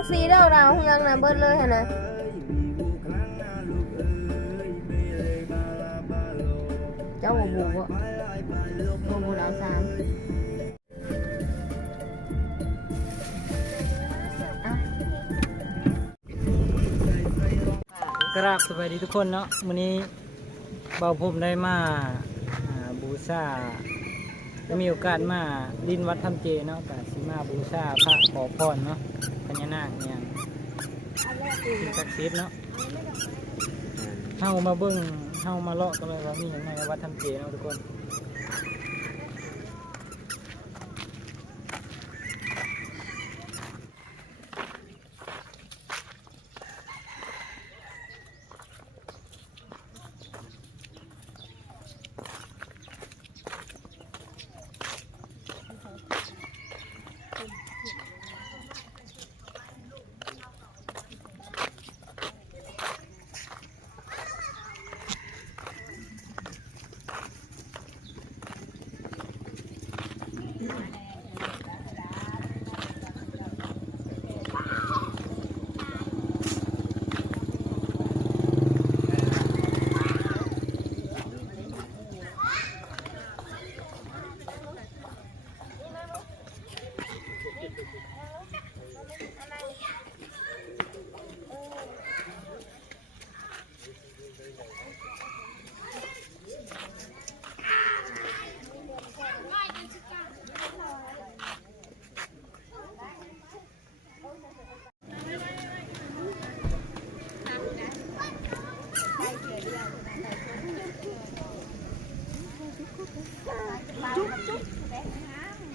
งสีดาวเฮืองนะเบิดเลยหั่นน่ะเจ้าบ่บ่ดาว3กราบสวัสดีทุกคนเนาะวันนี้เบาผมได้มาบูชาได้มีโอกาสมาดินวัดถ้ำเจเนาะกับสิมาบูชาพระขอพรเนาะพญานาคเนี่ยสิ่งศักดิ์สิทธิ์เนาะเฮามาเบิ่งเฮามาเลาะกันเลยว่ามีอย่างไรวัดถ้ำเจเนาะทุกคน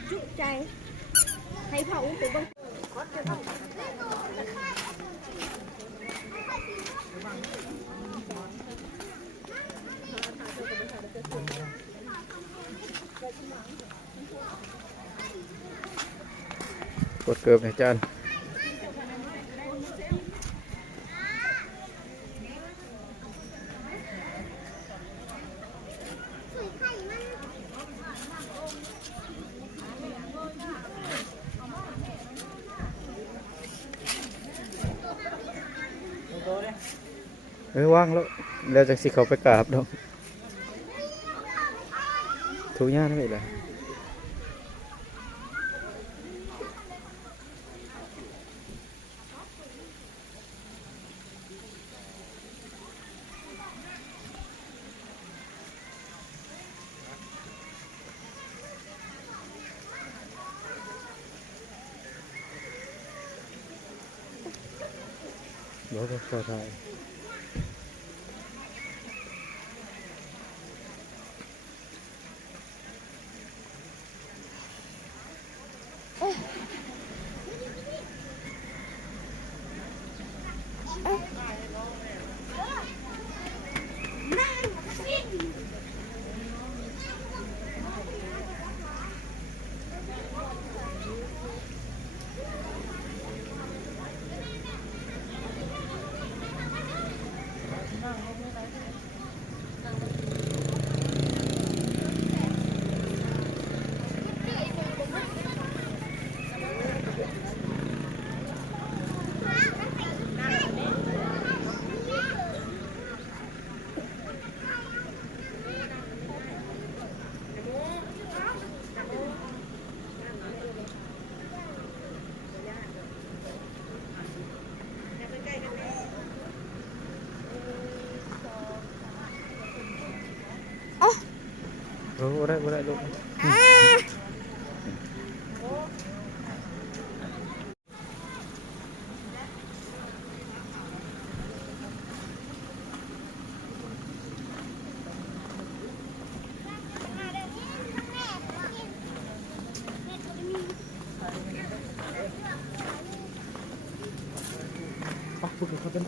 จุใจให้เผาไปเบิ่งกดเกิบให้จานว่างแล้วจากสิเขาไปกราบดอกถูกย่าไม่เลยบอกว่าขอถ่ายบ่ได้ลูกพูดกับเขาเป็น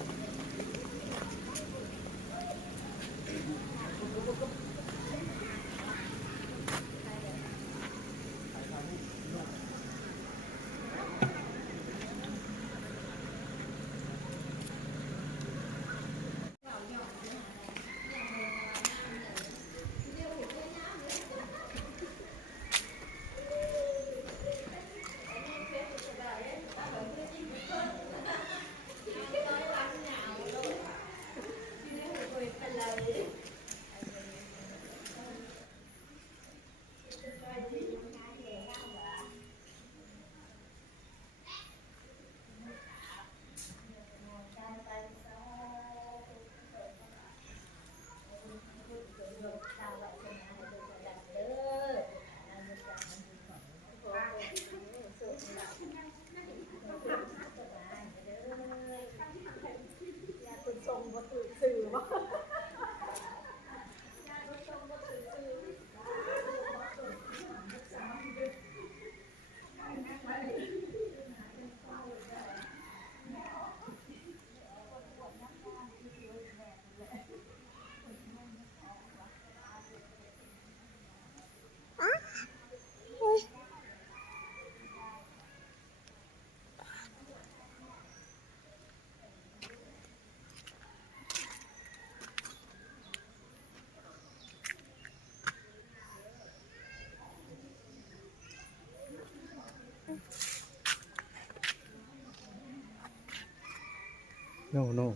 โน่โน่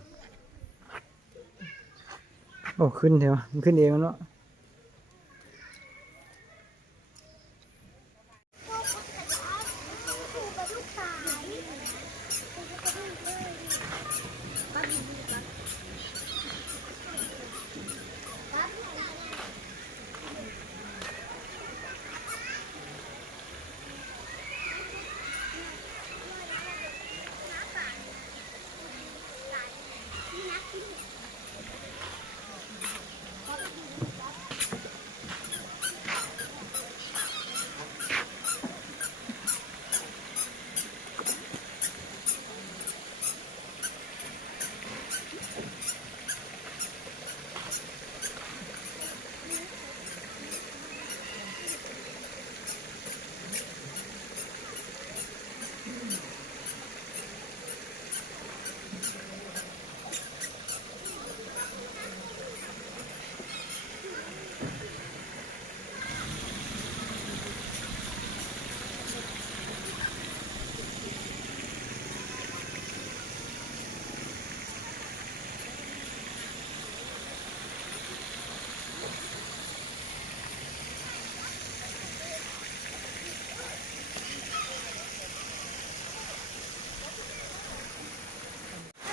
โอ้ขึ้นเถอะมันขึ้นเองแล้วเนาะ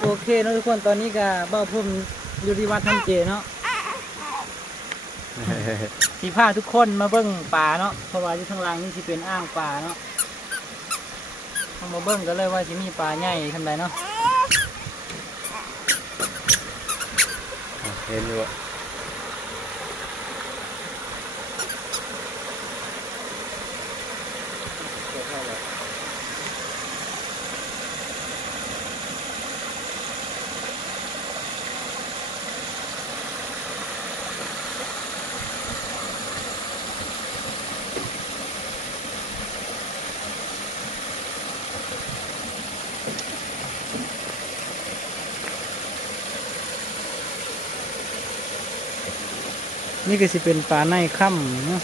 โอเคเนาะทุกคนตอนนี้ก็บ้าพุ่มอยู่ที่วัดถ้ำเจเนาะสีผ้าทุกคนมาเบิ้งป่าเนาะเพราะว่าอยู่ข้างล่างนี่สิเป็นอ่างป่าเนาะเอามาเบิ้งกันเลยว่าสิมีปลาใหญ่ทำไรเนาะ เห็นอยู่อะ นี่ก็สิเป็นปลาในค่ำเนาะ